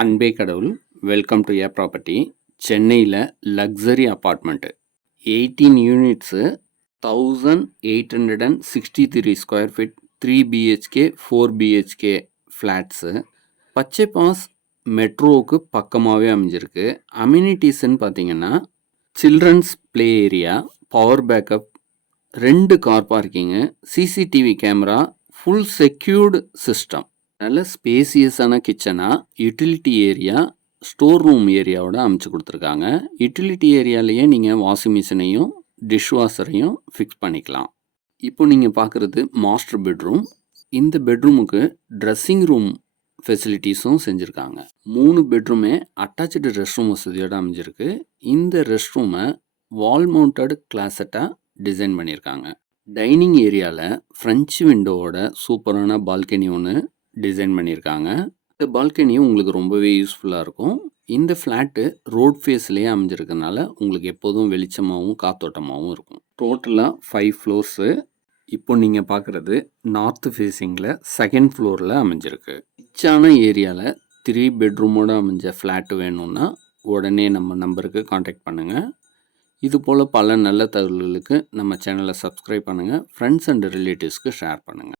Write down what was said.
அன்பே கடவுள். Welcome to A property. சென்னையில் luxury apartment 18 units 1863 square feet 3 BHK 4 BHK flats. பச்சை பாஸ் மெட்ரோவுக்கு பக்கமாகவே அமைஞ்சிருக்கு. அம்யூனிட்டிஸ்ன்னு பார்த்தீங்கன்னா children's play area, power backup, 2 car parking, CCTV camera, full secured system, நல்ல ஸ்பேசியஸான கிச்சனாக, யூட்டிலிட்டி ஏரியா, ஸ்டோர் ரூம் ஏரியாவோட அமைச்சு கொடுத்துருக்காங்க. யூட்டிலிட்டி ஏரியாலேயே நீங்கள் வாஷிங் மிஷினையும் டிஷ் வாஷரையும் ஃபிக்ஸ் பண்ணிக்கலாம். இப்போ நீங்கள் பார்க்குறது மாஸ்டர் பெட்ரூம். இந்த பெட்ரூமுக்கு ட்ரெஸ்ஸிங் ரூம் ஃபெசிலிட்டிஸும் செஞ்சுருக்காங்க. 3 பெட்ரூமே அட்டாச்சு ரெஸ்ட் ரூம் வசதியோடு அமைஞ்சிருக்கு. இந்த ரெஸ்ட் ரூமை வால் மவுண்டட் கிளாசட்டாக டிசைன் பண்ணியிருக்காங்க. டைனிங் ஏரியாவில் ஃப்ரெஞ்சு விண்டோவோட சூப்பரான பால்கனி ஒன்று டிசைன் பண்ணியிருக்காங்க. இந்த பால்கனி உங்களுக்கு ரொம்பவே யூஸ்ஃபுல்லாக இருக்கும். இந்த ஃப்ளாட்டு ரோட் ஃபேஸ்லேயே அமைஞ்சிருக்கனால உங்களுக்கு எப்போதும் வெளிச்சமாகவும் காத்தோட்டமாகவும் இருக்கும். டோட்டலாக 5 ஃப்ளோர்ஸு. இப்போ நீங்கள் பார்க்குறது நார்த் ஃபேஸிங்கில் 2nd ஃப்ளோரில் அமைஞ்சிருக்கு. ரிச்சான ஏரியாவில் 3 பெட்ரூமோடு அமைஞ்ச ஃப்ளாட்டு வேணும்னா உடனே நம்ம நம்பருக்கு காண்டாக்ட் பண்ணுங்கள். இதுபோல் பல நல்ல தகவல்களுக்கு நம்ம சேனலை சப்ஸ்கிரைப் பண்ணுங்கள். ஃப்ரெண்ட்ஸ் அண்ட் ரிலேட்டிவ்ஸ்க்கு ஷேர் பண்ணுங்கள்.